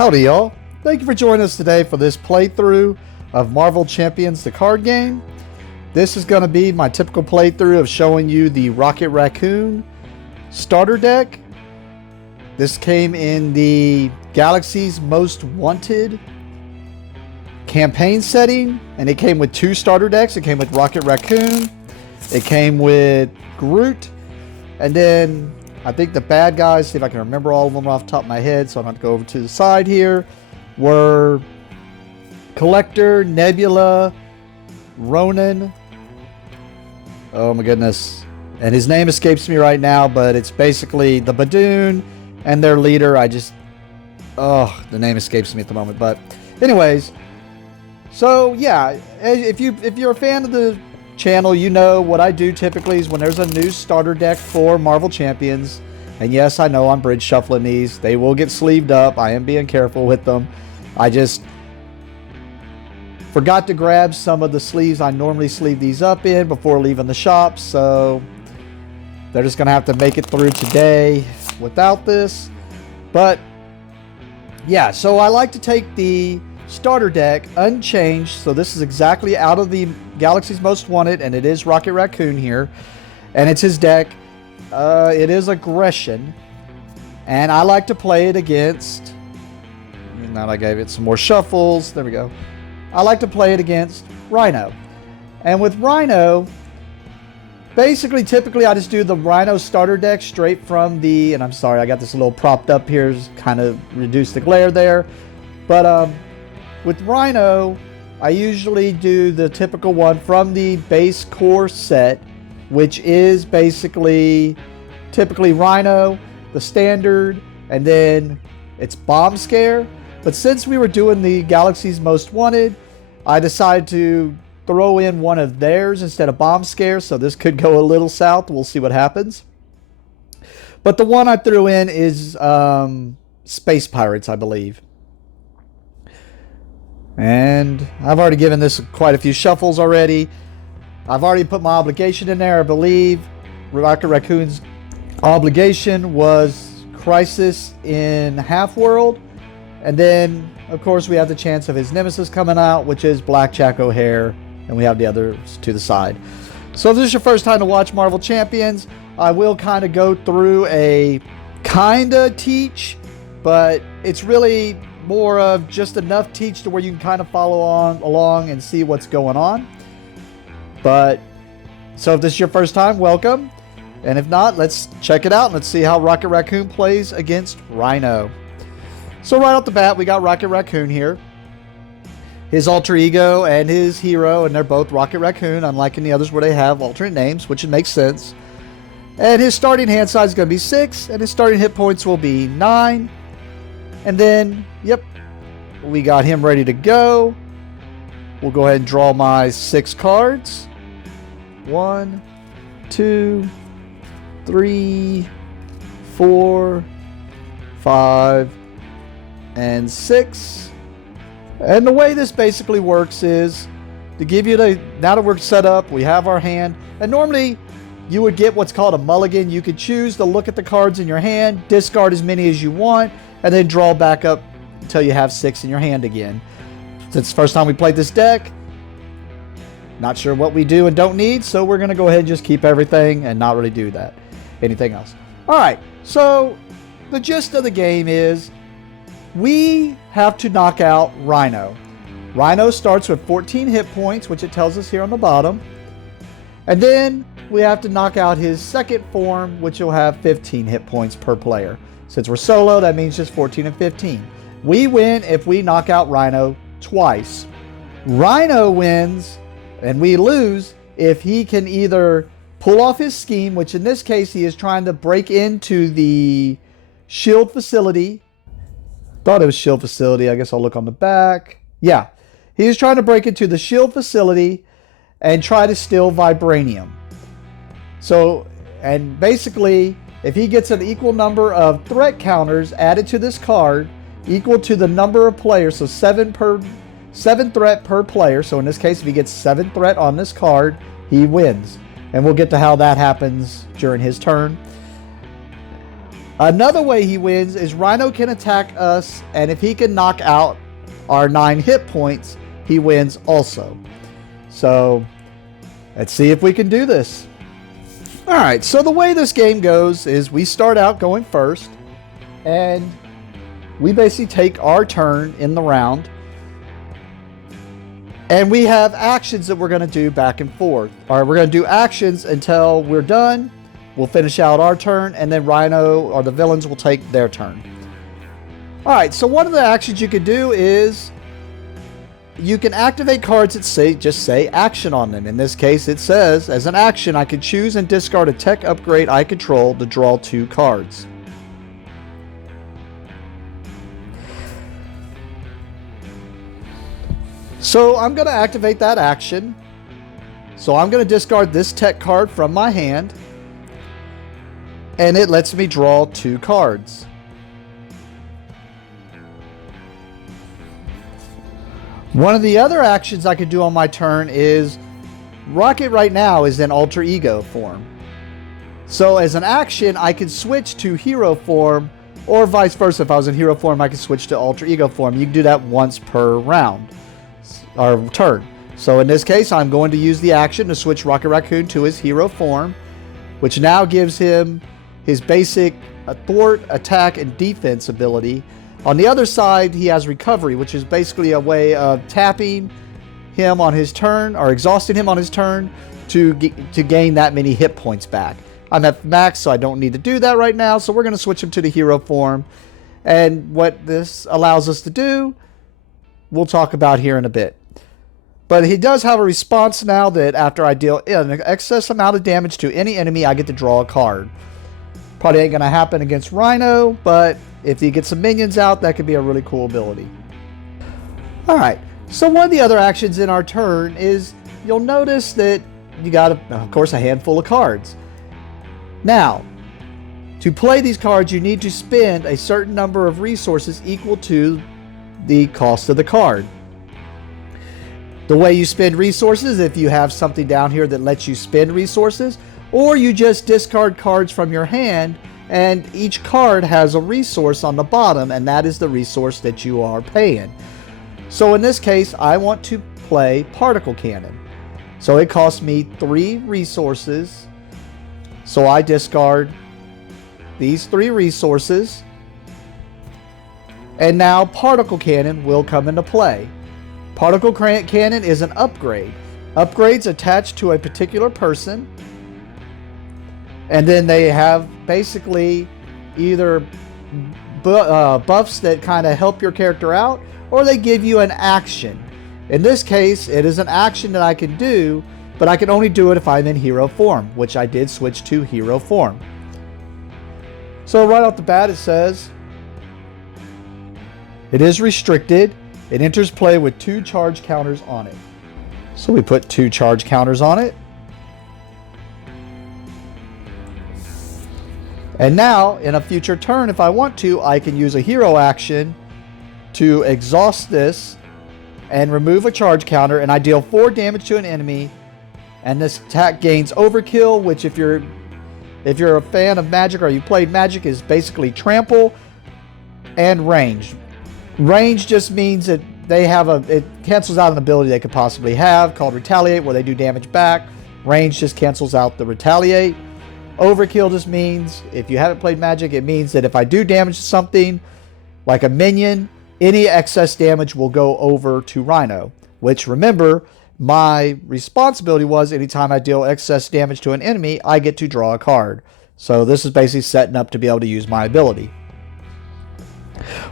Howdy y'all, thank you for joining us today for this playthrough of Marvel Champions the card game. This is going to be my typical playthrough of showing you the Rocket Raccoon starter deck. This came in the Galaxy's Most Wanted campaign setting, and it came with two starter decks. It came with Rocket Raccoon, it came with Groot, and then I think the bad guys, see if I can remember all of them off the top of my head, so I'm going to go over to the side here, were Collector, Nebula, Ronan, oh my goodness, and his name escapes me right now, but it's basically the Badoon and their leader. The name escapes me at the moment, but anyways, so yeah, if you're a fan of the channel, you know what I do typically is when there's a new starter deck for Marvel Champions, and yes, I know I'm bridge shuffling these, they will get sleeved up. I am being careful with them. I just forgot to grab some of the sleeves I normally sleeve these up in before leaving the shop, so they're just gonna have to make it through today without this. But yeah, so I like to take the starter deck unchanged, so this is exactly out of the Galaxy's Most Wanted, and it is Rocket Raccoon here, and it's his deck. It is Aggression, and I like to play it against, now I gave it some more shuffles, there we go. I like to play it against Rhino, and with Rhino, basically typically I just do the Rhino starter deck straight from the, and I'm sorry I got this a little propped up here, kind of reduce the glare there, but with Rhino, I usually do the typical one from the base core set, which is basically typically Rhino, the standard, and then it's Bomb Scare. But since we were doing the Galaxy's Most Wanted, I decided to throw in one of theirs instead of Bomb Scare, so this could go a little south. We'll see what happens. But the one I threw in is Space Pirates, I believe. And I've already given this quite a few shuffles already. I've already put my obligation in there, I believe. Rocket Raccoon's obligation was Crisis in Half-World. And then, of course, we have the chance of his nemesis coming out, which is Blackjack O'Hare. And we have the others to the side. So if this is your first time to watch Marvel Champions, I will kind of go through a kind of teach, but it's really more of just enough teach to where you can kind of follow along and see what's going on. But so if this is your first time, welcome, and if not, let's check it out and let's see how Rocket Raccoon plays against Rhino. So right off the bat, we got Rocket Raccoon here, his alter ego and his hero, and they're both Rocket Raccoon, unlike in the others where they have alternate names, which makes sense. And his starting hand size is going to be 6, and his starting hit points will be 9. And then, yep, we got him ready to go. We'll go ahead and draw my 6 cards. 1, 2, 3, 4, 5, and 6. And the way this basically works is to give you the, now that we're set up, we have our hand, and normally you would get what's called a mulligan. You could choose to look at the cards in your hand, discard as many as you want, and then draw back up until you have 6 in your hand again. Since it's the first time we played this deck, not sure what we do and don't need, so we're going to go ahead and just keep everything and not really do that. Anything else. Alright, so the gist of the game is we have to knock out Rhino. Rhino starts with 14 hit points, which it tells us here on the bottom. And then we have to knock out his second form, which will have 15 hit points per player. Since we're solo, that means just 14 and 15. We win if we knock out Rhino twice. Rhino wins and we lose if he can either pull off his scheme, which in this case he is trying to break into the shield facility. Thought it was shield facility. I guess I'll look on the back. Yeah, he is trying to break into the shield facility and try to steal vibranium. So, and basically, if he gets an equal number of threat counters added to this card, equal to the number of players, so 7 threat per player. So in this case, if he gets 7 threat on this card, he wins. And we'll get to how that happens during his turn. Another way he wins is Rhino can attack us, and if he can knock out our 9 hit points, he wins also. So let's see if we can do this. Alright, so the way this game goes is we start out going first, and we basically take our turn in the round, and we have actions that we're going to do back and forth. Alright, we're going to do actions until we're done. We'll finish out our turn, and then Rhino or the villains will take their turn. Alright, so one of the actions you could do is you can activate cards that just say action on them. In this case, it says, as an action, I can choose and discard a tech upgrade I control to draw 2 cards. So I'm going to activate that action. So I'm going to discard this tech card from my hand, and it lets me draw 2 cards. One of the other actions I could do on my turn is Rocket right now is in alter ego form. So as an action, I can switch to hero form, or vice versa. If I was in hero form, I can switch to alter ego form. You can do that once per round or turn. So in this case, I'm going to use the action to switch Rocket Raccoon to his hero form, which now gives him his basic thwart, attack, and defense ability. On the other side, he has recovery, which is basically a way of tapping him on his turn, or exhausting him on his turn, to gain that many hit points back. I'm at max, so I don't need to do that right now, so we're going to switch him to the hero form. And what this allows us to do, we'll talk about here in a bit. But he does have a response now that after I deal an excess amount of damage to any enemy, I get to draw a card. Probably ain't going to happen against Rhino, but if he gets some minions out, that could be a really cool ability. Alright, so one of the other actions in our turn is you'll notice that you got, of course, a handful of cards. Now, to play these cards, you need to spend a certain number of resources equal to the cost of the card. The way you spend resources, if you have something down here that lets you spend resources, or you just discard cards from your hand, and each card has a resource on the bottom, and that is the resource that you are paying. So in this case, I want to play Particle Cannon. So it costs me 3 resources. So I discard these 3 resources, and now Particle Cannon will come into play. Particle Cannon is an upgrade. Upgrades attached to a particular person, and then they have basically either buffs that kind of help your character out, or they give you an action. In this case, it is an action that I can do, but I can only do it if I'm in hero form, which I did switch to hero form. So right off the bat, it says it is restricted. It enters play with 2 charge counters on it. So we put 2 charge counters on it. And now, in a future turn, if I want to, I can use a hero action to exhaust this and remove a charge counter, and I deal 4 damage to an enemy, and this attack gains overkill, which if you're a fan of Magic or you played Magic, is basically trample and range. Range just means that it cancels out an ability they could possibly have called Retaliate, where they do damage back. Range just cancels out the Retaliate. Overkill just means, if you haven't played Magic, it means that if I do damage to something, like a minion, any excess damage will go over to Rhino. Which, remember, my responsibility was anytime I deal excess damage to an enemy, I get to draw a card. So this is basically setting up to be able to use my ability.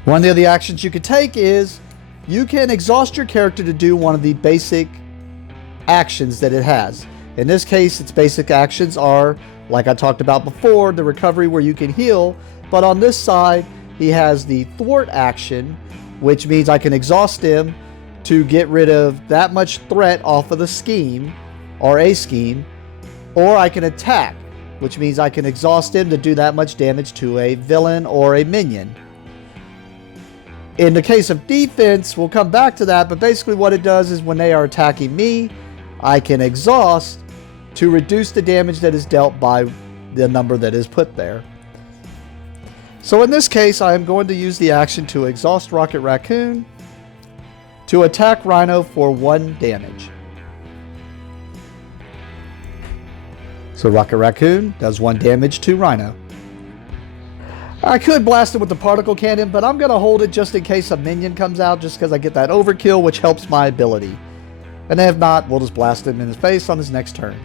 One of the other actions you could take is you can exhaust your character to do one of the basic actions that it has. In this case, its basic actions are, like I talked about before, the recovery where you can heal, but on this side, he has the thwart action, which means I can exhaust him to get rid of that much threat off of the scheme, or a scheme, or I can attack, which means I can exhaust him to do that much damage to a villain or a minion. In the case of defense, we'll come back to that, but basically what it does is when they are attacking me, I can exhaust to reduce the damage that is dealt by the number that is put there. So in this case, I am going to use the action to exhaust Rocket Raccoon to attack Rhino for 1 damage. So Rocket Raccoon does 1 damage to Rhino. I could blast it with the particle cannon, but I'm going to hold it just in case a minion comes out, just because I get that overkill, which helps my ability. And if not, we'll just blast him in his face on his next turn.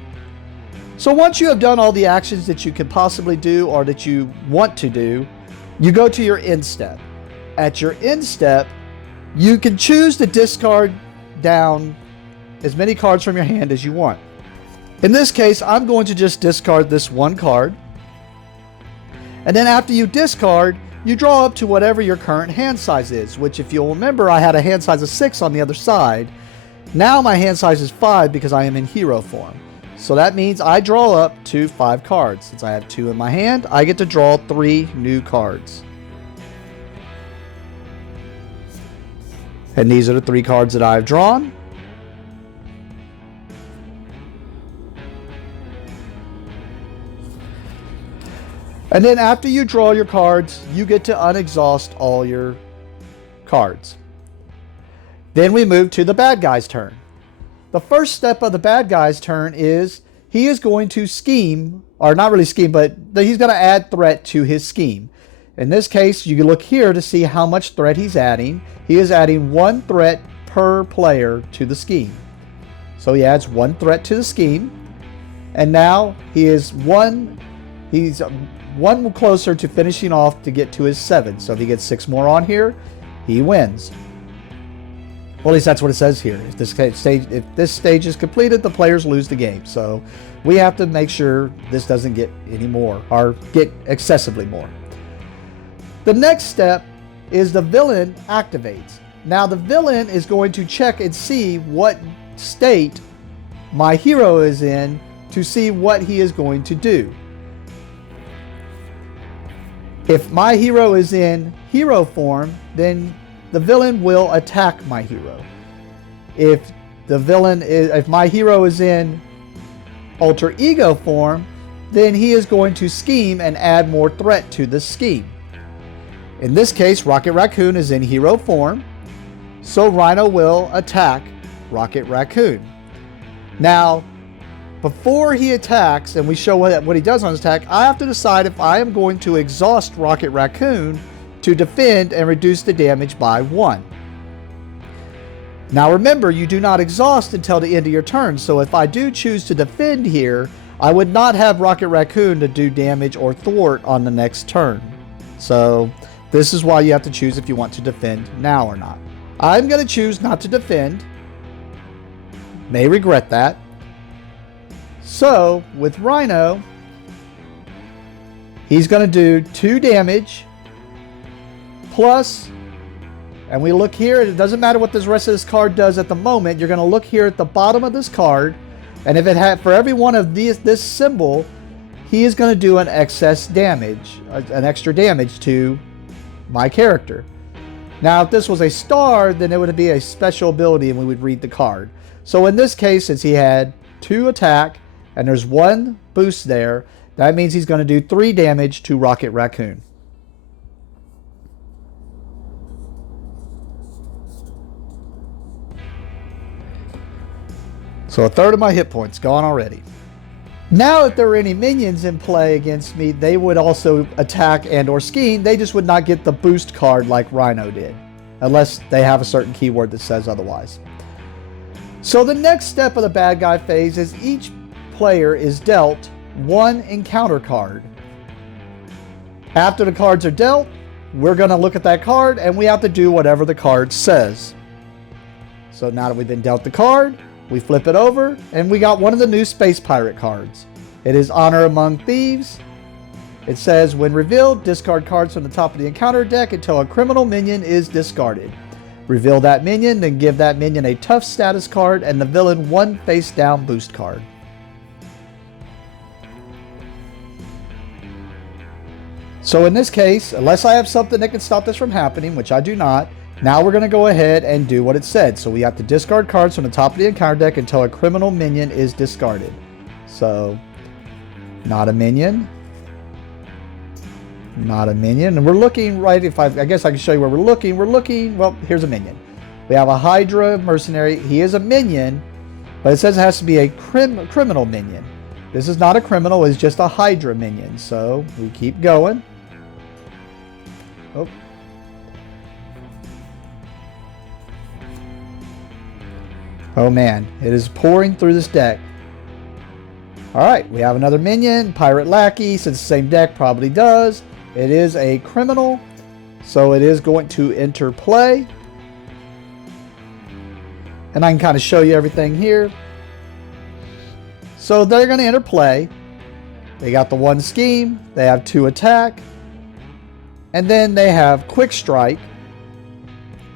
So once you have done all the actions that you can possibly do or that you want to do, you go to your end step. At your end step, you can choose to discard down as many cards from your hand as you want. In this case, I'm going to just discard this 1 card. And then after you discard, you draw up to whatever your current hand size is, which if you'll remember, I had a hand size of 6 on the other side. Now my hand size is 5 because I am in hero form. So that means I draw up to 5 cards. Since I have 2 in my hand, I get to draw 3 new cards. And these are the 3 cards that I've drawn. And then after you draw your cards, you get to unexhaust all your cards. Then we move to the bad guy's turn. The first step of the bad guy's turn is he is going to scheme, or not really scheme, but he's going to add threat to his scheme. In this case, you can look here to see how much threat he's adding. He is adding 1 threat per player to the scheme. So he adds 1 threat to the scheme. And now he's one closer to finishing off to get to his 7. So if he gets 6 more on here, he wins. Well, at least that's what it says here. If this stage is completed, the players lose the game. So we have to make sure this doesn't get any more or get excessively more. The next step is the villain activates. Now the villain is going to check and see what state my hero is in to see what he is going to do. If my hero is in hero form, then the villain will attack my hero. If my hero is in alter ego form, then he is going to scheme and add more threat to the scheme. In this case, Rocket Raccoon is in hero form, so Rhino will attack Rocket Raccoon. Now, before he attacks, and we show what he does on his attack, I have to decide if I am going to exhaust Rocket Raccoon to defend and reduce the damage by 1. Now remember, you do not exhaust until the end of your turn, so if I do choose to defend here, I would not have Rocket Raccoon to do damage or thwart on the next turn. So this is why you have to choose if you want to defend now or not. I'm going to choose not to defend. May regret that. So with Rhino, he's going to do 2 damage plus, and we look here, it doesn't matter what this rest of this card does at the moment, you're going to look here at the bottom of this card, and if it had, for every one of this symbol, he is going to do an excess damage, an extra damage to my character. Now if this was a star, then it would be a special ability and we would read the card. So in this case, since he had 2 attack and there's 1 boost there, that means he's going to do 3 damage to Rocket Raccoon. So 1/3 of my hit points gone already. Now if there were any minions in play against me, they would also attack and or scheme. They just would not get the boost card like Rhino did, unless they have a certain keyword that says otherwise. So the next step of the bad guy phase is each player is dealt 1 encounter card. After the cards are dealt, we're going to look at that card and we have to do whatever the card says. So now that we've been dealt the card, we flip it over and we got one of the new Space Pirate cards. It is Honor Among Thieves. It says, when revealed, discard cards from the top of the encounter deck until a criminal minion is discarded. Reveal that minion, then give that minion a tough status card and the villain 1 face down boost card. So in this case, unless I have something that can stop this from happening, which I do not, now we're going to go ahead and do what it said. So we have to discard cards from the top of the encounter deck until a criminal minion is discarded. So, not a minion. Not a minion. And we're looking right, I guess I can show you where we're looking. Well, here's a minion. We have a Hydra mercenary. He is a minion, but it says it has to be a criminal minion. This is not a criminal, it's just a Hydra minion. So we keep going. Oh. Oh man, it is pouring through this deck. Alright, we have another minion, Pirate Lackey, since the same deck probably does. It is a criminal, so it is going to enter play. And I can kind of show you everything here. So they're going to enter play. They got the 1 scheme, they have 2 attack, and then they have quick strike,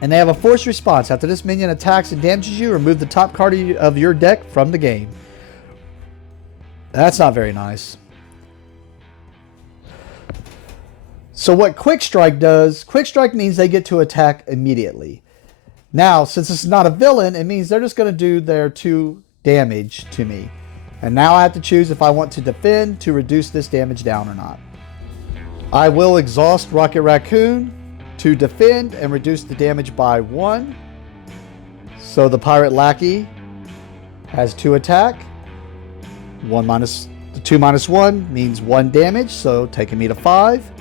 and they have a forced response. After this minion attacks and damages you, remove the top card of your deck from the game. That's not very nice. So what quick strike does, quick strike means they get to attack immediately. Now, since this is not a villain, it means they're just going to do their 2 damage to me. And now I have to choose if I want to defend to reduce this damage down or not. I will exhaust Rocket Raccoon to defend and reduce the damage by 1. So the Pirate Lackey has 2 attack. 2 minus 1 means 1 damage, so taking me to 5.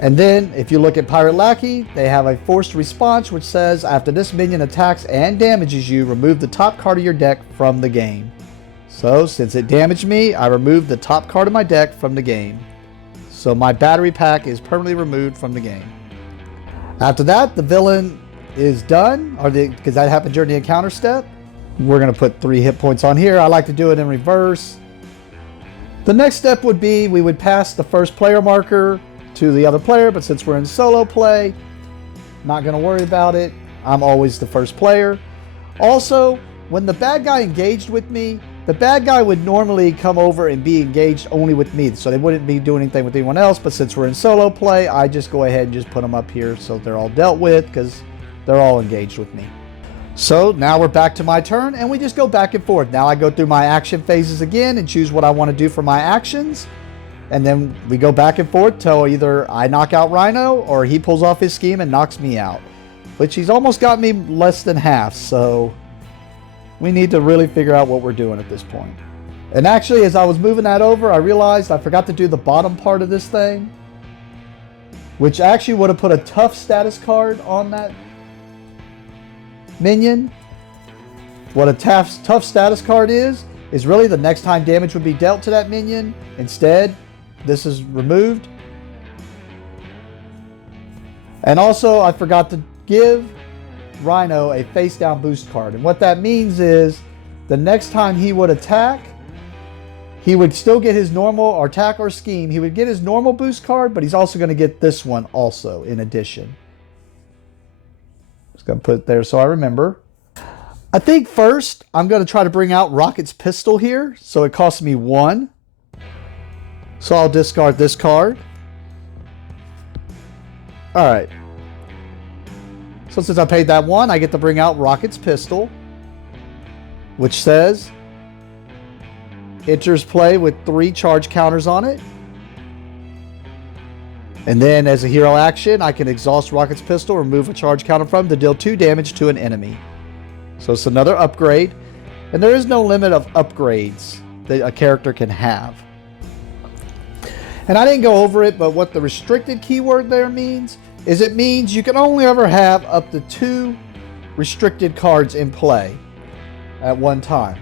And then if you look at Pirate Lackey, they have a forced response which says after this minion attacks and damages you, remove the top card of your deck from the game. So since it damaged me, I removed the top card of my deck from the game. So my battery pack is permanently removed from the game. After that, the villain is done, because that happened during the encounter step. We're going to put 3 hit points on here. I like to do it in reverse. The next step would be we would pass the first player marker to the other player, but since we're in solo play, not going to worry about it. I'm always the first player. Also, when the bad guy engaged with me, the bad guy would normally come over and be engaged only with me, so they wouldn't be doing anything with anyone else. But since we're in solo play, I just go ahead and just put them up here so they're all dealt with, because they're all engaged with me. So now we're back to my turn, and we just go back and forth. Now I go through my action phases again and choose what I want to do for my actions. And then we go back and forth till either I knock out Rhino or he pulls off his scheme and knocks me out. Which he's almost got me less than half, so we need to really figure out what we're doing at this point. And actually, as I was moving that over, I realized I forgot to do the bottom part of this thing, which actually would have put a tough status card on that minion. What a tough status card is really the next time damage would be dealt to that minion. Instead, this is removed. And also, I forgot to give Rhino a face down boost card. And what that means is the next time he would attack, he would still get his normal attack or scheme. He would get his normal boost card, but he's also going to get this one also in addition. Just going to put it there so I remember. I think first I'm going to try to bring out Rocket's pistol here. So it costs me 1. So I'll discard this card. Alright. So since I paid that 1, I get to bring out Rocket's pistol, which says enters play with 3 charge counters on it. And then as a hero action, I can exhaust Rocket's pistol, remove a charge counter from to deal 2 damage to an enemy. So it's another upgrade. And there is no limit of upgrades that a character can have. And I didn't go over it, but what the restricted keyword there means is it means you can only ever have up to 2 restricted cards in play at one time.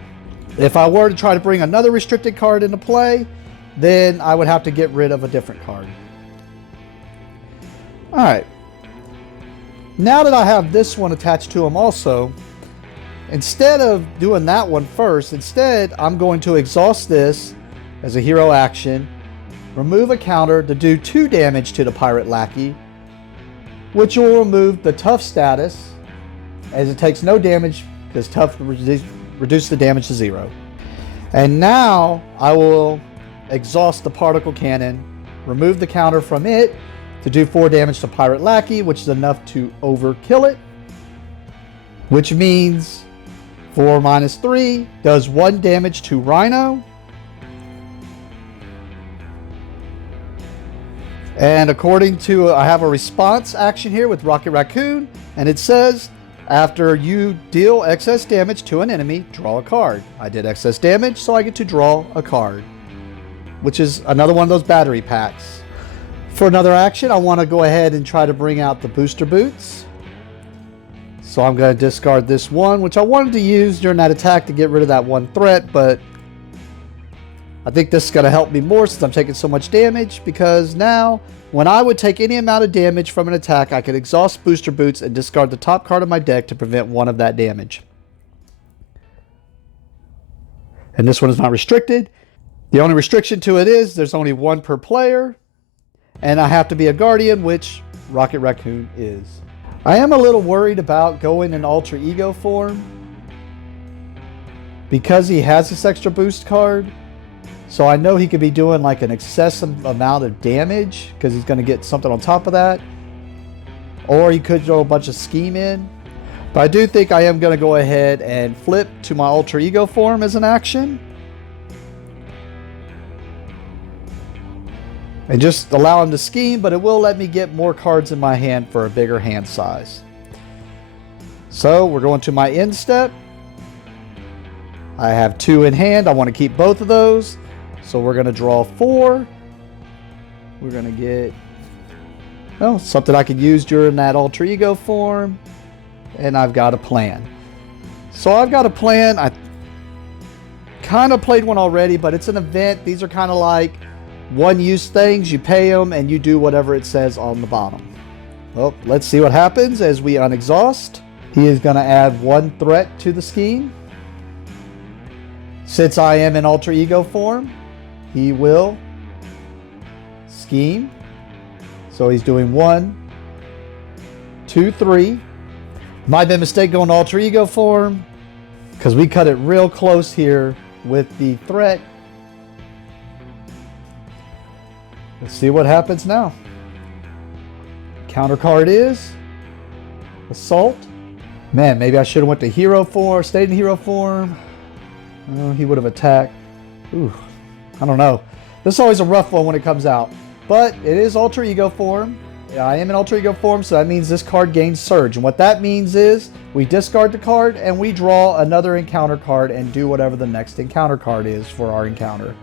If I were to try to bring another restricted card into play, then I would have to get rid of a different card. Alright. Now that I have this one attached to him also, instead of doing that one first, instead I'm going to exhaust this as a hero action, remove a counter to do 2 damage to the Pirate Lackey, which will remove the tough status, as it takes no damage because tough reduce the damage to 0. And now I will exhaust the particle cannon, remove the counter from it to do 4 damage to Pirate Lackey, which is enough to overkill it, which means 4 minus 3 does 1 damage to Rhino. And according to, I have a response action here with Rocket Raccoon, and it says, after you deal excess damage to an enemy, draw a card. I did excess damage, so I get to draw a card, which is another one of those battery packs. For another action, I want to go ahead and try to bring out the booster boots. So I'm going to discard this one, which I wanted to use during that attack to get rid of that one threat, but I think this is going to help me more since I'm taking so much damage, because now when I would take any amount of damage from an attack, I could exhaust booster boots and discard the top card of my deck to prevent one of that damage. And this one is not restricted. The only restriction to it is there's only one per player, and I have to be a guardian, which Rocket Raccoon is. I am a little worried about going in alter ego form because he has this extra boost card. So I know he could be doing like an excessive amount of damage because he's going to get something on top of that. Or he could throw a bunch of scheme in. But I do think I am going to go ahead and flip to my alter ego form as an action. And just allow him to scheme, but it will let me get more cards in my hand for a bigger hand size. So we're going to my end step. I have 2 in hand. I want to keep both of those. So we're going to draw 4. We're going to get something I could use during that alter ego form. And I've got a plan. So I've got a plan. I kind of played one already, but it's an event. These are kind of like one-use things. You pay them and you do whatever it says on the bottom. Well, let's see what happens as we unexhaust. He is going to add 1 threat to the scheme. Since I am in alter ego form, he will scheme. So he's doing 1, 2, 3. Might have been a mistake going alter ego form because we cut it real close here with the threat. Let's see what happens now. Counter card is Assault. Man, maybe I should have went to hero form, stayed in hero form. Oh, he would have attacked. Ooh, I don't know. This is always a rough one when it comes out. But it is alter ego form. I am in alter ego form, so that means this card gains surge. And what that means is we discard the card and we draw another encounter card and do whatever the next encounter card is for our encounter.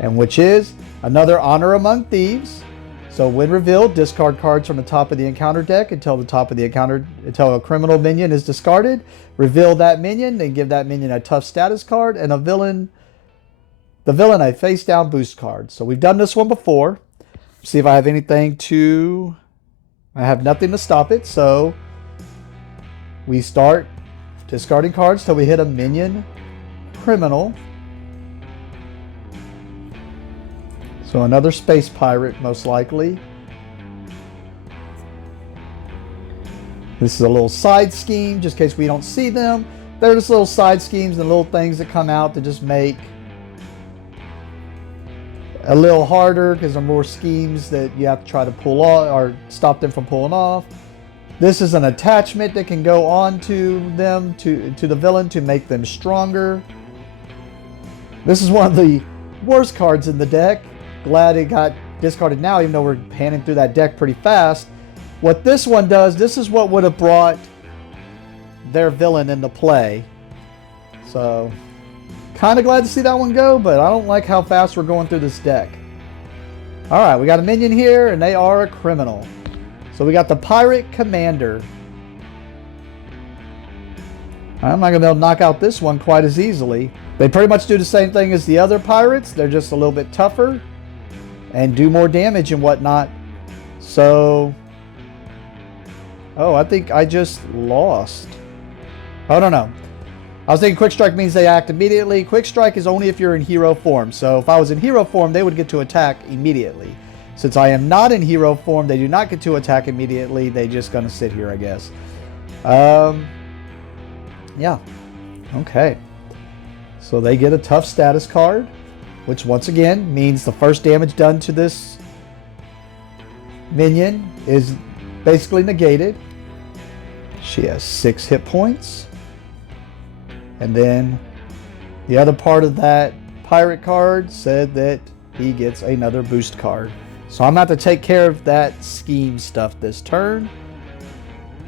And which is another Honor Among Thieves. So when revealed, discard cards from the top of the encounter deck until a criminal minion is discarded. Reveal that minion, then give that minion a tough status card and the villain a face down boost card. So we've done this one before. See if I have anything to... I have nothing to stop it, so we start discarding cards till we hit a minion criminal. So another space pirate, most likely. This is a little side scheme, just in case we don't see them. They're just little side schemes and little things that come out to just make a little harder because there are more schemes that you have to try to pull off or stop them from pulling off. This is an attachment that can go on to them, to the villain, to make them stronger. This is one of the worst cards in the deck. Glad it got discarded now, even though we're panning through that deck pretty fast. What this one does, this is what would have brought their villain into play. So, kind of glad to see that one go, but I don't like how fast we're going through this deck. Alright, we got a minion here, and they are a criminal. So we got the Pirate Commander. I'm not going to be able to knock out this one quite as easily. They pretty much do the same thing as the other pirates. They're just a little bit tougher and do more damage and whatnot. So... oh, I think I just lost. I don't know. I was thinking Quick Strike means they act immediately. Quick Strike is only if you're in hero form. So if I was in hero form, they would get to attack immediately. Since I am not in hero form, they do not get to attack immediately. They're just going to sit here, I guess. Yeah. Okay. So they get a tough status card, which once again means the first damage done to this minion is basically negated. She has 6 hit points. And then the other part of that pirate card said that he gets another boost card. So I'm going to have to take care of that scheme stuff this turn.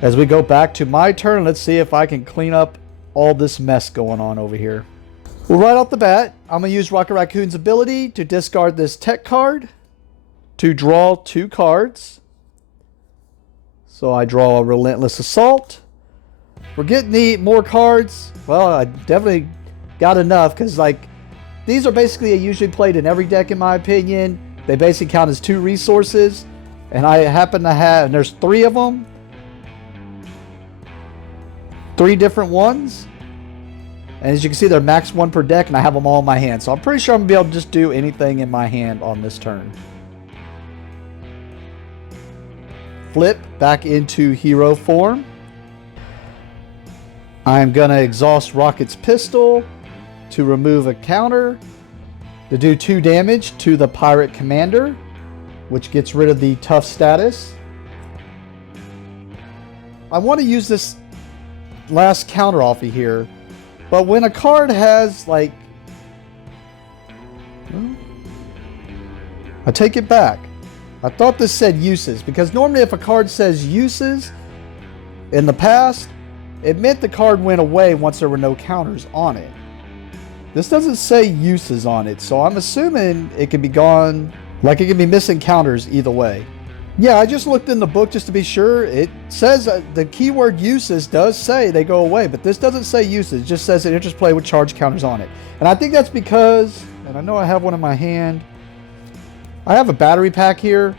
As we go back to my turn, let's see if I can clean up all this mess going on over here. Well, right off the bat, I'm going to use Rocket Raccoon's ability to discard this tech card to draw 2 cards. So I draw a Relentless Assault. We're getting more cards. Well, I definitely got enough because, like, these are basically usually played in every deck in my opinion. They basically count as 2 resources. And I happen to have, and there's 3 of them. 3 different ones. And as you can see, they're max 1 per deck, and I have them all in my hand. So I'm pretty sure I'm going to be able to just do anything in my hand on this turn. Flip back into hero form. I'm going to exhaust Rocket's pistol to remove a counter to do 2 damage to the pirate commander, which gets rid of the tough status. I want to use this last counter off of here, but when a card has, like, well, I take it back. I thought this said uses, because normally if a card says uses in the past, it meant the card went away once there were no counters on it. This doesn't say uses on it, so I'm assuming it can be gone, like it can be missing counters either way. Yeah, I just looked in the book just to be sure. It says the keyword uses does say they go away, but this doesn't say uses. It just says it enters play with charge counters on it. And I think that's because, and I know I have one in my hand, I have a battery pack here,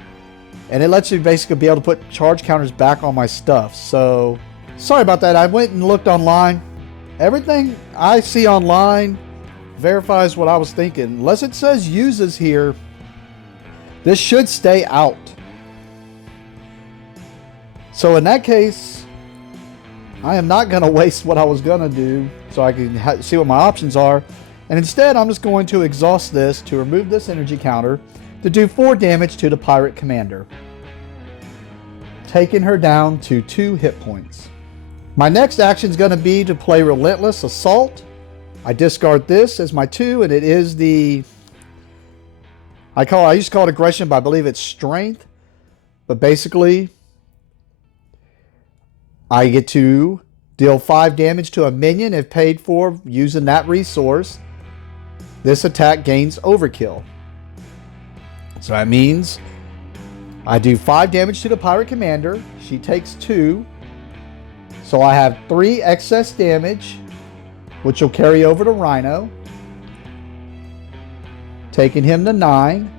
and it lets you basically be able to put charge counters back on my stuff. So, sorry about that. I went and looked online. Everything I see online verifies what I was thinking. Unless it says uses here, this should stay out. So in that case, I am not going to waste what I was going to do so I can see what my options are. And instead, I'm just going to exhaust this to remove this energy counter to do 4 damage to the pirate commander, taking her down to 2 hit points. My next action is going to be to play Relentless Assault. I discard this as my 2, and it is the, I used to call it aggression, but I believe it's strength. But basically, I get to deal 5 damage to a minion if paid for using that resource. This attack gains overkill. So that means I do 5 damage to the pirate commander. She takes 2. So I have 3 excess damage, which will carry over to Rhino, taking him to 9.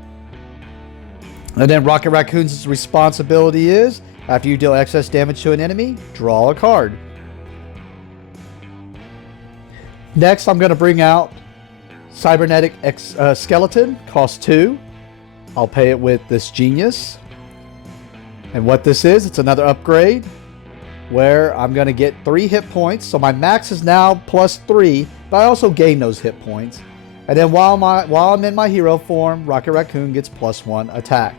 And then Rocket Raccoon's responsibility is, after you deal excess damage to an enemy, draw a card. Next, I'm going to bring out Cybernetic Skeleton, cost 2. I'll pay it with this Genius. And what this is, it's another upgrade where I'm going to get 3 hit points. So my max is now plus 3, but I also gain those hit points. And then while I'm in my hero form, Rocket Raccoon gets plus 1 attack.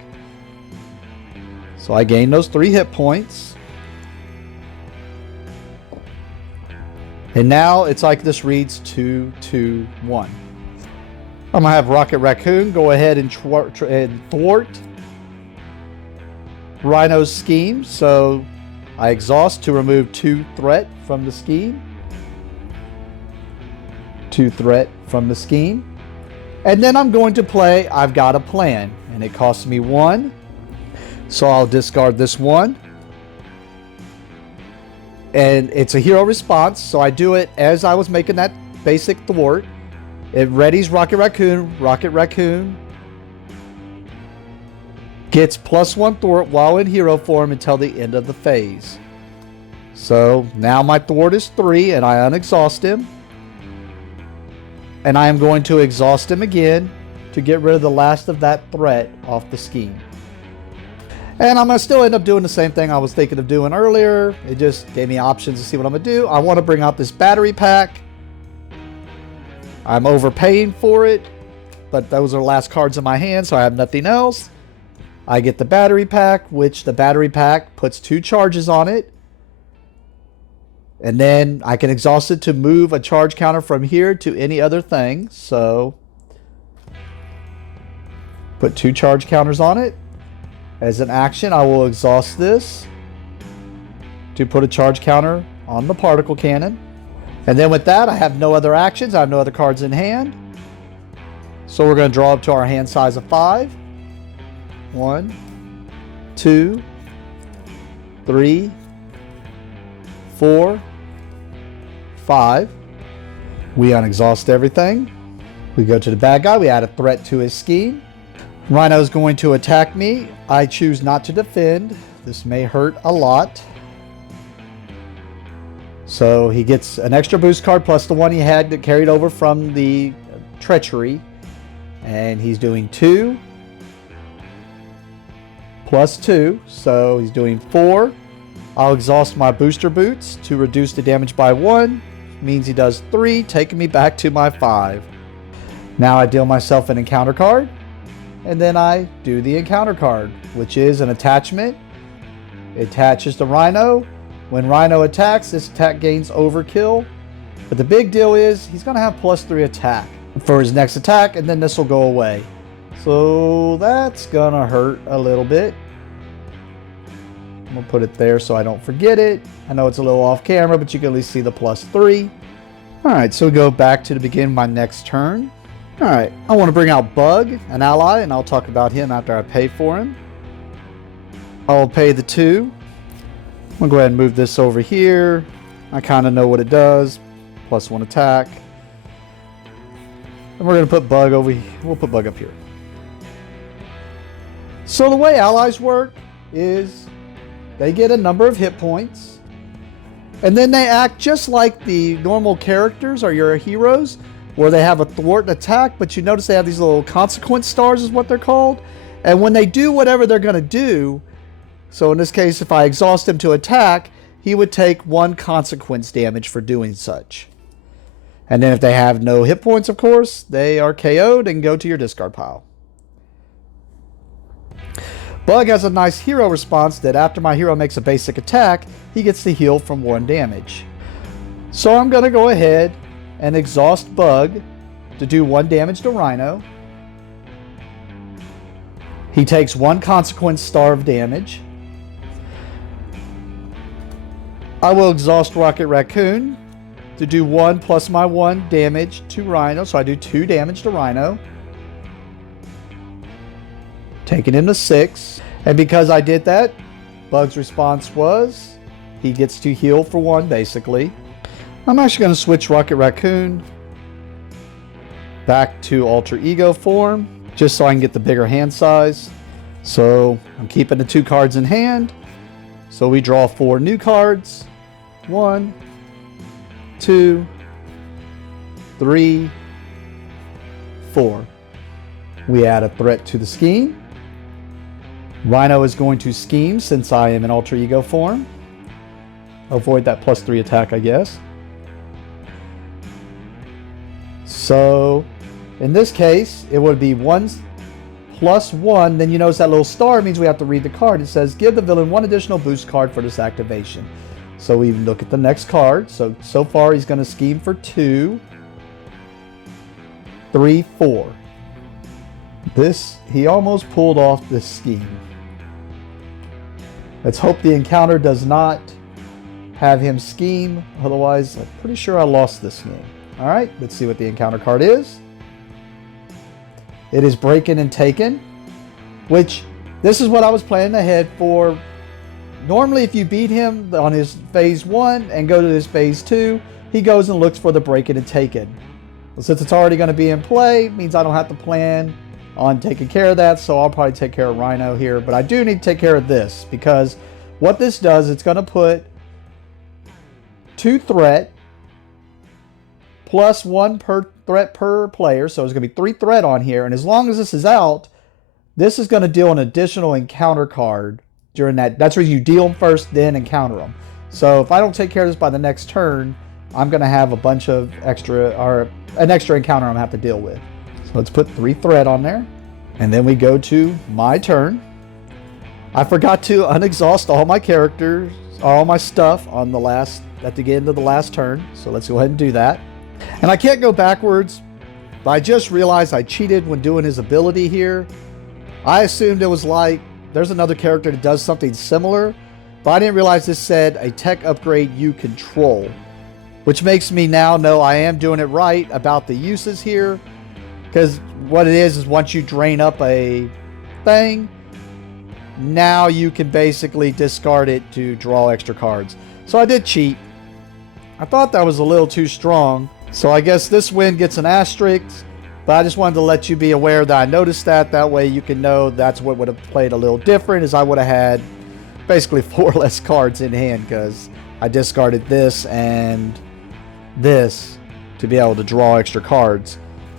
So I gain those 3 hit points. And now it's like this reads 2, 2, 1. I'm going to have Rocket Raccoon go ahead and thwart Rhino's scheme. So I exhaust to remove 2 threat from the scheme. 2 threat from the scheme. And then I'm going to play I've Got a Plan. And it costs me 1. So I'll discard this 1. And it's a hero response. So I do it as I was making that basic thwart. It readies Rocket Raccoon. Rocket Raccoon gets plus 1 thwart while in hero form until the end of the phase. So now my thwart is 3 and I unexhaust him. And I am going to exhaust him again to get rid of the last of that threat off the scheme. And I'm going to still end up doing the same thing I was thinking of doing earlier. It just gave me options to see what I'm going to do. I want to bring out this battery pack. I'm overpaying for it, but those are the last cards in my hand, so I have nothing else. I get the battery pack, which the battery pack puts 2 charges on it. And then I can exhaust it to move a charge counter from here to any other thing. So put 2 charge counters on it. As an action, I will exhaust this to put a charge counter on the particle cannon. And then with that, I have no other actions. I have no other cards in hand. So we're going to draw up to our hand size of 5. 1, 2, 3, 4, 5. We unexhaust everything. We go to the bad guy. We add a threat to his scheme. Rhino is going to attack me. I choose not to defend. This may hurt a lot. So he gets an extra boost card plus the one he had that carried over from the treachery. And he's doing 2 plus 2. So he's doing 4. I'll exhaust my booster boots to reduce the damage by 1. Means he does 3, taking me back to my 5. Now I deal myself an encounter card. And then I do the encounter card, which is an attachment. It attaches to Rhino. When Rhino attacks, this attack gains overkill. But the big deal is he's going to have +3 attack for his next attack, and then this will go away. So that's going to hurt a little bit. I'm going to put it there so I don't forget it. I know it's a little off camera, but you can at least see the +3. Alright, so we go back to the beginning of my next turn. Alright, I want to bring out Bug, an ally, and I'll talk about him after I pay for him. I'll pay the 2. I'm going to go ahead and move this over here. I kind of know what it does. +1 attack. And we're going to put Bug over here. We'll put Bug up here. So the way allies work is they get a number of hit points. And then they act just like the normal characters or your heroes, where they have a thwart attack, but you notice they have these little consequence stars is what they're called. And when they do whatever they're going to do, so in this case, if I exhaust him to attack, he would take 1 consequence damage for doing such. And then if they have no hit points, of course, they are KO'd and go to your discard pile. Bug has a nice hero response that after my hero makes a basic attack, he gets to heal from 1 damage. So I'm going to go ahead and exhaust Bug to do 1 damage to Rhino. He takes 1 consequence star of damage. I will exhaust Rocket Raccoon to do 1 plus my 1 damage to Rhino. So I do 2 damage to Rhino. Taking him to 6. And because I did that, Bug's response was he gets to heal for 1 basically. I'm actually going to switch Rocket Raccoon back to alter ego form just so I can get the bigger hand size. So I'm keeping the 2 cards in hand. So we draw 4 new cards. 1, 2, 3, 4. We add a threat to the scheme. Rhino is going to scheme since I am in alter ego form. Avoid that +3 attack, I guess. So in this case, it would be 1 plus 1. Then you notice that little star means we have to read the card. It says give the villain 1 additional boost card for this activation. So we look at the next card. So far he's going to scheme for 2, 3, 4. He almost pulled off this scheme. Let's hope the encounter does not have him scheme. Otherwise, I'm pretty sure I lost this game. Alright, let's see what the encounter card is. It is Breaking and Taken, which this is what I was planning ahead for. Normally, if you beat him on his phase 1 and go to his phase 2, he goes and looks for the Breaking and Taken. Well, since it's already going to be in play, it means I don't have to plan on taking care of that, so I'll probably take care of Rhino here. But I do need to take care of this, because what this does, it's going to put 2 threat plus 1 per threat per player. So there's going to be 3 threat on here. And as long as this is out, this is going to deal an additional encounter card during that. That's where you deal them first, then encounter them. So if I don't take care of this by the next turn, I'm going to have a bunch of extra, or an extra encounter I'm going to have to deal with. So let's put 3 threat on there. And then we go to my turn. I forgot to unexhaust all my characters, all my stuff on the at the end of the last turn. So let's go ahead and do that. And I can't go backwards, but I just realized I cheated when doing his ability here. I assumed it was like there's another character that does something similar, but I didn't realize this said a tech upgrade you control, which makes me now know I am doing it right about the uses here, because what it is once you drain up a thing, now you can basically discard it to draw extra cards. So I did cheat. I thought that was a little too strong, so I guess this win gets an asterisk, but I just wanted to let you be aware that I noticed that. That way you can know that's what would have played a little different, is I would have had basically 4 less cards in hand because I discarded this and this to be able to draw extra cards,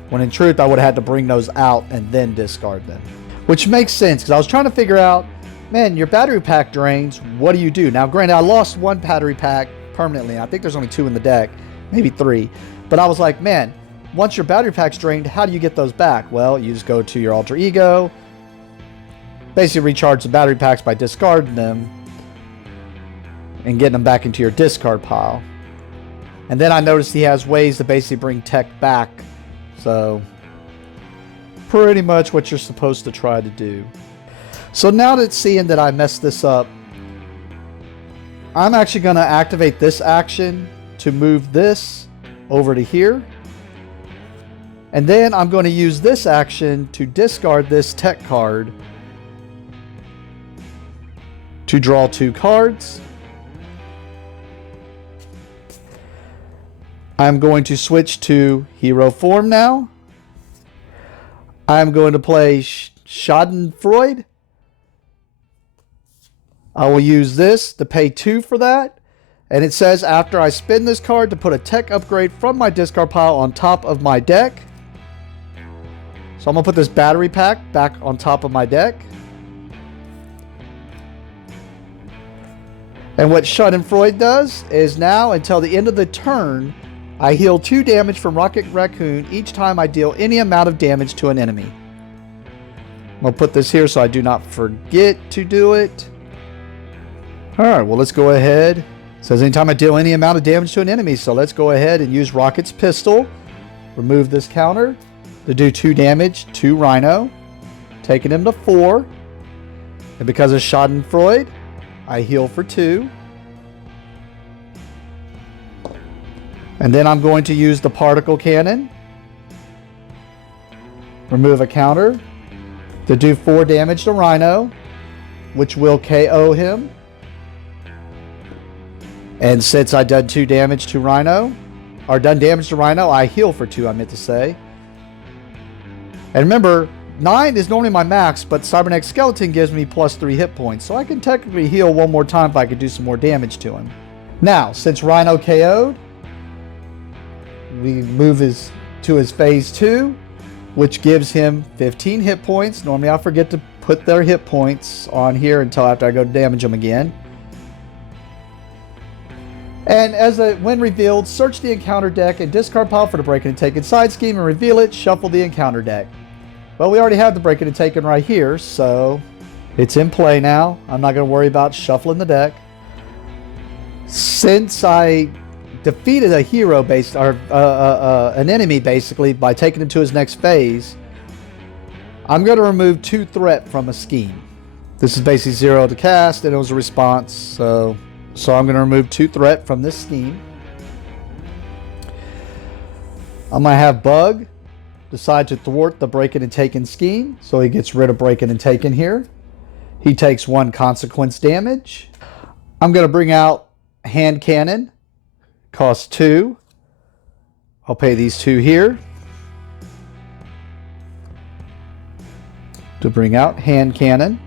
when in truth I would have had to bring those out and then discard them, which makes sense because I was trying to figure out, man, your battery pack drains, what do you do? Now granted, I lost 1 battery pack permanently. I think there's only 2 in the deck, maybe 3, but I was like, man, once your battery pack's drained, how do you get those back? Well, you just go to your alter ego, basically recharge the battery packs by discarding them and getting them back into your discard pile. And then I noticed he has ways to basically bring tech back. So pretty much what you're supposed to try to do. So now that seeing that I messed this up, I'm actually going to activate this action to move this over to here. And then I'm going to use this action to discard this tech card to draw 2 cards. I'm going to switch to hero form now. I'm going to play Schadenfreude. I will use this to pay 2 for that. And it says after I spin this card to put a tech upgrade from my discard pile on top of my deck. So I'm going to put this battery pack back on top of my deck. And what Schadenfreude does is now until the end of the turn, I heal 2 damage from Raccoon each time I deal any amount of damage to an enemy. I'm going to put this here so I do not forget to do it. Alright, well let's go ahead. It says anytime I deal any amount of damage to an enemy. So let's go ahead and use Rocket's Pistol. Remove this counter to do 2 damage to Rhino, taking him to 4. And because of Schadenfreude, I heal for 2. And then I'm going to use the Particle Cannon. Remove a counter to do 4 damage to Rhino, which will KO him. And since I done 2 damage to Rhino, or done damage to Rhino, I heal for 2, I meant to say. And remember, 9 is normally my max, but Cybernetic Skeleton gives me plus 3 hit points, so I can technically heal 1 more time if I could do some more damage to him. Now, since Rhino KO'd, we move to his phase 2, which gives him 15 hit points. Normally I forget to put their hit points on here until after I go to damage them again. And when revealed, search the encounter deck and discard pile for the Breaking and Taken side scheme and reveal it, shuffle the encounter deck. Well, we already have the Breaking and Taken right here, so it's in play now. I'm not going to worry about shuffling the deck. Since I defeated a hero an enemy basically by taking him to his next phase, I'm going to remove 2 threat from a scheme. This is basically 0 to cast, and it was a response, so I'm going to remove 2 threat from this scheme. I'm going to have Bug decide to thwart the Breaking and Taken scheme, so he gets rid of Breaking and Taken here. He takes 1 consequence damage. I'm going to bring out Hand Cannon, cost 2. I'll pay these 2 here to bring out Hand Cannon.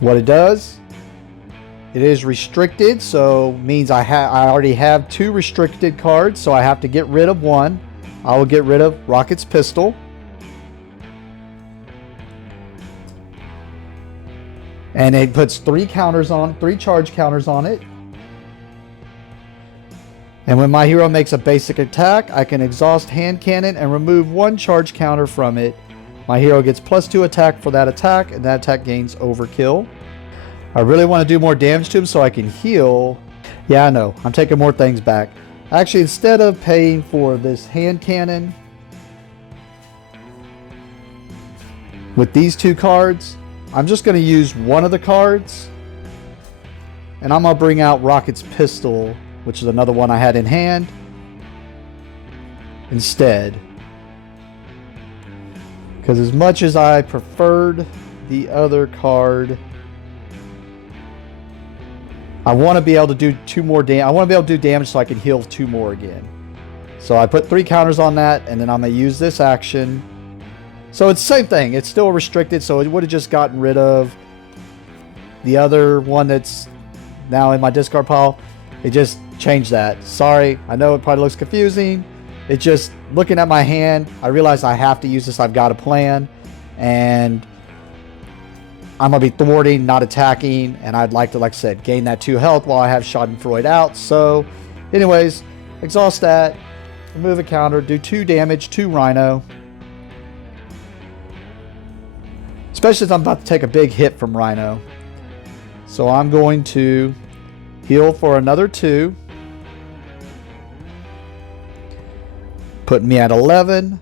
What it does, it is restricted, so means I already have 2 restricted cards, so I have to get rid of 1. I will get rid of Rocket's Pistol. And it puts 3 charge counters on it. And when my hero makes a basic attack, I can exhaust Hand Cannon and remove 1 charge counter from it. My hero gets plus 2 attack for that attack, and that attack gains Overkill. I really want to do more damage to him so I can heal. Yeah, I know. I'm taking more things back. Actually, instead of paying for this Hand Cannon, With these two cards, I'm just going to use one of the cards, and I'm going to bring out Rocket's Pistol, which is another one I had in hand, instead. Because as much as I preferred the other card, I want to be able to do 2 more damage. I want to be able to do damage so I can heal 2 more again. So I put 3 counters on that, and then I'm going to use this action. So it's the same thing. It's still restricted, so it would have just gotten rid of the other one that's now in my discard pile. It just changed that. Sorry, I know it probably looks confusing. It just, looking at my hand, I realize I have to use this. I've got a plan, and I'm going to be thwarting, not attacking, and I'd like to, like I said, gain that 2 health while I have Schadenfreude out. So, anyways, exhaust that, remove a counter, do 2 damage to Rhino. Especially as I'm about to take a big hit from Rhino. So I'm going to heal for another 2. Putting me at 11.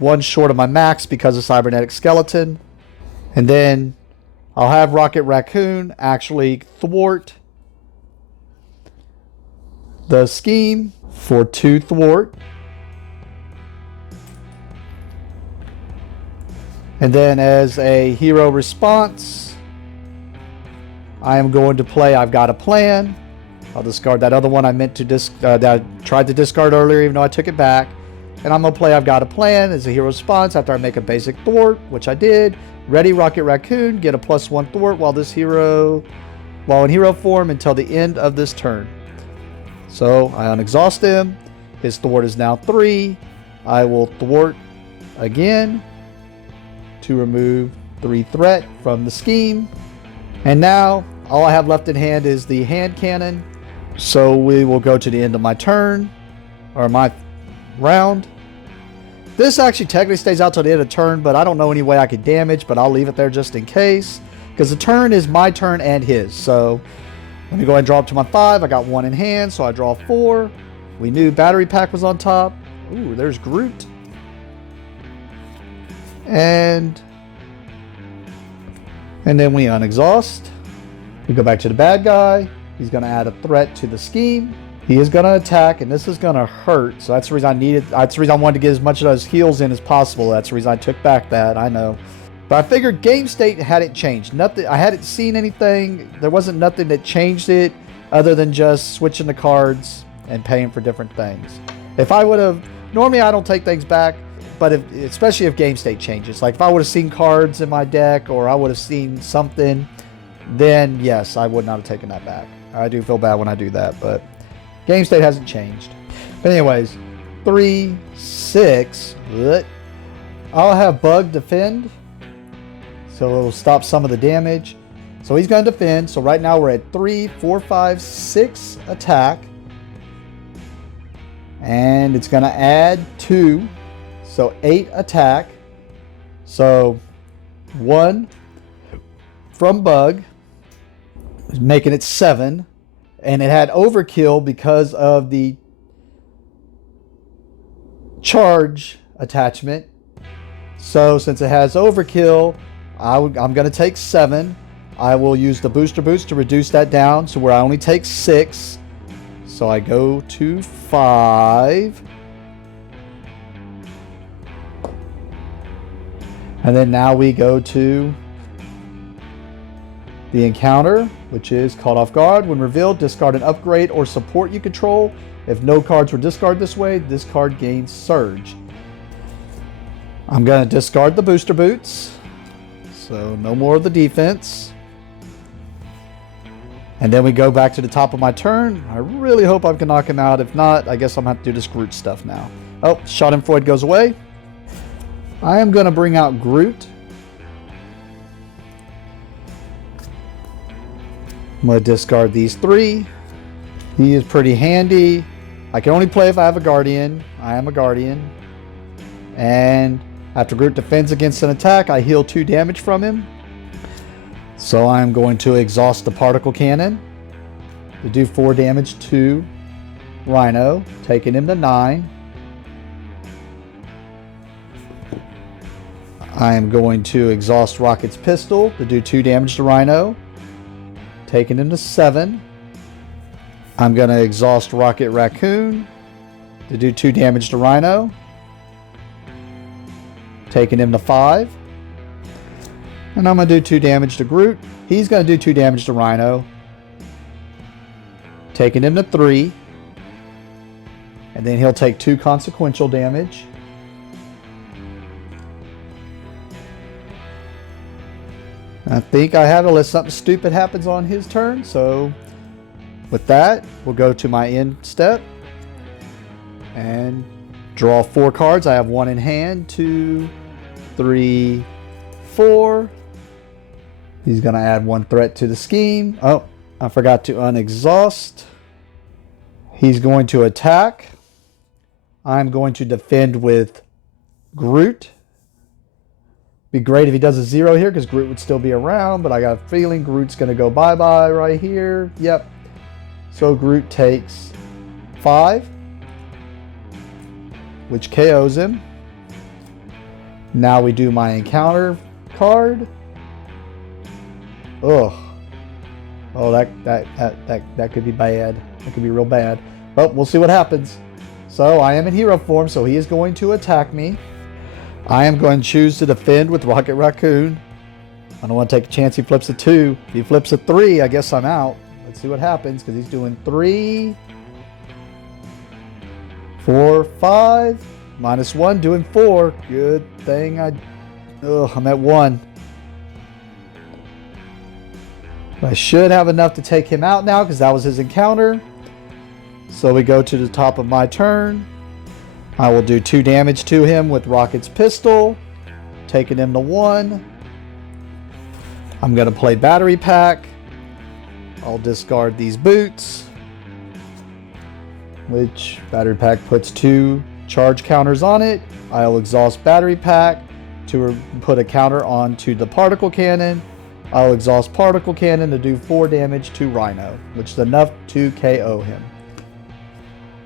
1 short of my max because of Cybernetic Skeleton. And then I'll have Rocket Raccoon actually thwart the scheme for 2 thwart. And then as a hero response, I am going to play I've Got a Plan. I'll discard that other one I meant to that I tried to discard earlier, even though I took it back. And I'm going to play I've Got a Plan as a hero response after I make a basic thwart, which I did. Ready Rocket Raccoon, get a +1 thwart while in hero form until the end of this turn. So I unexhaust him. His thwart is now 3. I will thwart again to remove 3 threat from the scheme. And now all I have left in hand is the hand cannon. So we will go to the end of my turn, or my round. This actually technically stays out till the end of the turn, but I don't know any way I could damage, but I'll leave it there just in case. Because the turn is my turn and his. So let me go ahead and draw up to my 5. I got 1 in hand, so I draw 4. We knew battery pack was on top. Ooh, there's Groot. And then we unexhaust. We go back to the bad guy. He's going to add a threat to the scheme. He is going to attack, and this is going to hurt. So that's the reason that's the reason I wanted to get as much of those heals in as possible. That's the reason I took back that. I know. But I figured game state hadn't changed. Nothing. I hadn't seen anything. There wasn't nothing that changed it other than just switching the cards and paying for different things. If I would have, normally I don't take things back. But especially if game state changes, like if I would have seen cards in my deck or I would have seen something, then yes, I would not have taken that back. I do feel bad when I do that, but game state hasn't changed. But anyways, 3, 6. I'll have Bug defend, so it'll stop some of the damage. So he's going to defend. So right now we're at 3, 4, 5, 6 attack, and it's going to add 2. So 8 attack. So 1 from Bug, making it 7. And it had overkill because of the charge attachment. So since it has overkill, I'm going to take 7. I will use the booster boots to reduce that down so where I only take 6. So I go to 5. And then now we go to the encounter, which is Caught Off Guard. When revealed, discard an upgrade or support you control. If no cards were discarded this way, this card gains Surge. I'm going to discard the booster boots. So no more of the defense. And then we go back to the top of my turn. I really hope I can knock him out. If not, I guess I'm going to have to do this Groot stuff now. Oh, Schadenfreude goes away. I am going to bring out Groot. I'm going to discard these 3. He is pretty handy. I can only play if I have a Guardian. I am a Guardian. And after Groot defends against an attack, I heal 2 damage from him. So I'm going to exhaust the Particle Cannon to do 4 damage to Rhino, taking him to 9. I am going to exhaust Rocket's pistol to do 2 damage to Rhino, taking him to 7. I'm going to exhaust Rocket Raccoon to do 2 damage to Rhino, taking him to 5. And I'm going to do 2 damage to Groot. He's going to do 2 damage to Rhino, taking him to 3. And then he'll take 2 consequential damage. I think I have it unless something stupid happens on his turn. So with that, we'll go to my end step and draw 4 cards. I have 1 in hand, 2, 3, 4. He's going to add 1 threat to the scheme. Oh, I forgot to unexhaust. He's going to attack. I'm going to defend with Groot. Be great if he does a 0 here because Groot would still be around, but I got a feeling Groot's going to go bye-bye right here. Yep. So Groot takes 5, which KOs him. Now we do my encounter card. Ugh. Oh, that could be bad. That could be real bad. But we'll see what happens. So I am in hero form, so he is going to attack me. I am going to choose to defend with Rocket Raccoon. I don't want to take a chance he flips a 2. If he flips a 3, I guess I'm out. Let's see what happens because he's doing 3, 4, 5, -1, doing 4. Good thing I'm at 1. I should have enough to take him out now because that was his encounter. So we go to the top of my turn. I will do 2 damage to him with Rocket's pistol, taking him to 1. I'm going to play Battery Pack. I'll discard these boots, which Battery Pack puts 2 charge counters on it. I'll exhaust Battery Pack to put a counter onto the Particle Cannon. I'll exhaust Particle Cannon to do 4 damage to Rhino, which is enough to KO him.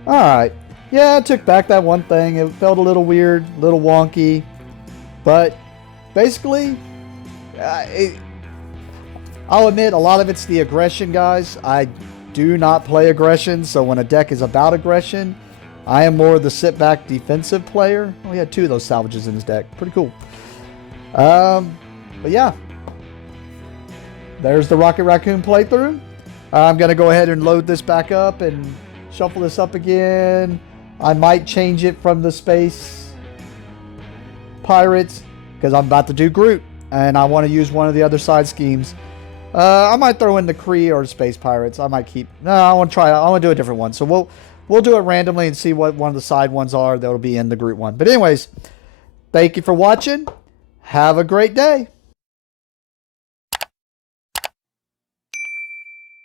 Alright. Yeah, I took back that one thing. It felt a little weird, a little wonky. But basically, I'll admit a lot of it's the aggression, guys. I do not play aggression, so when a deck is about aggression, I am more the sit-back defensive player. Oh, he had 2 of those salvages in his deck. Pretty cool. But yeah. There's the Rocket Raccoon playthrough. I'm going to go ahead and load this back up and shuffle this up again. I might change it from the Space Pirates because I'm about to do Groot and I want to use one of the other side schemes. I might throw in the Kree or Space Pirates. I might keep... No, I want to try... I want to do a different one. So we'll do it randomly and see what one of the side ones are that'll be in the Groot one. But anyways, thank you for watching. Have a great day.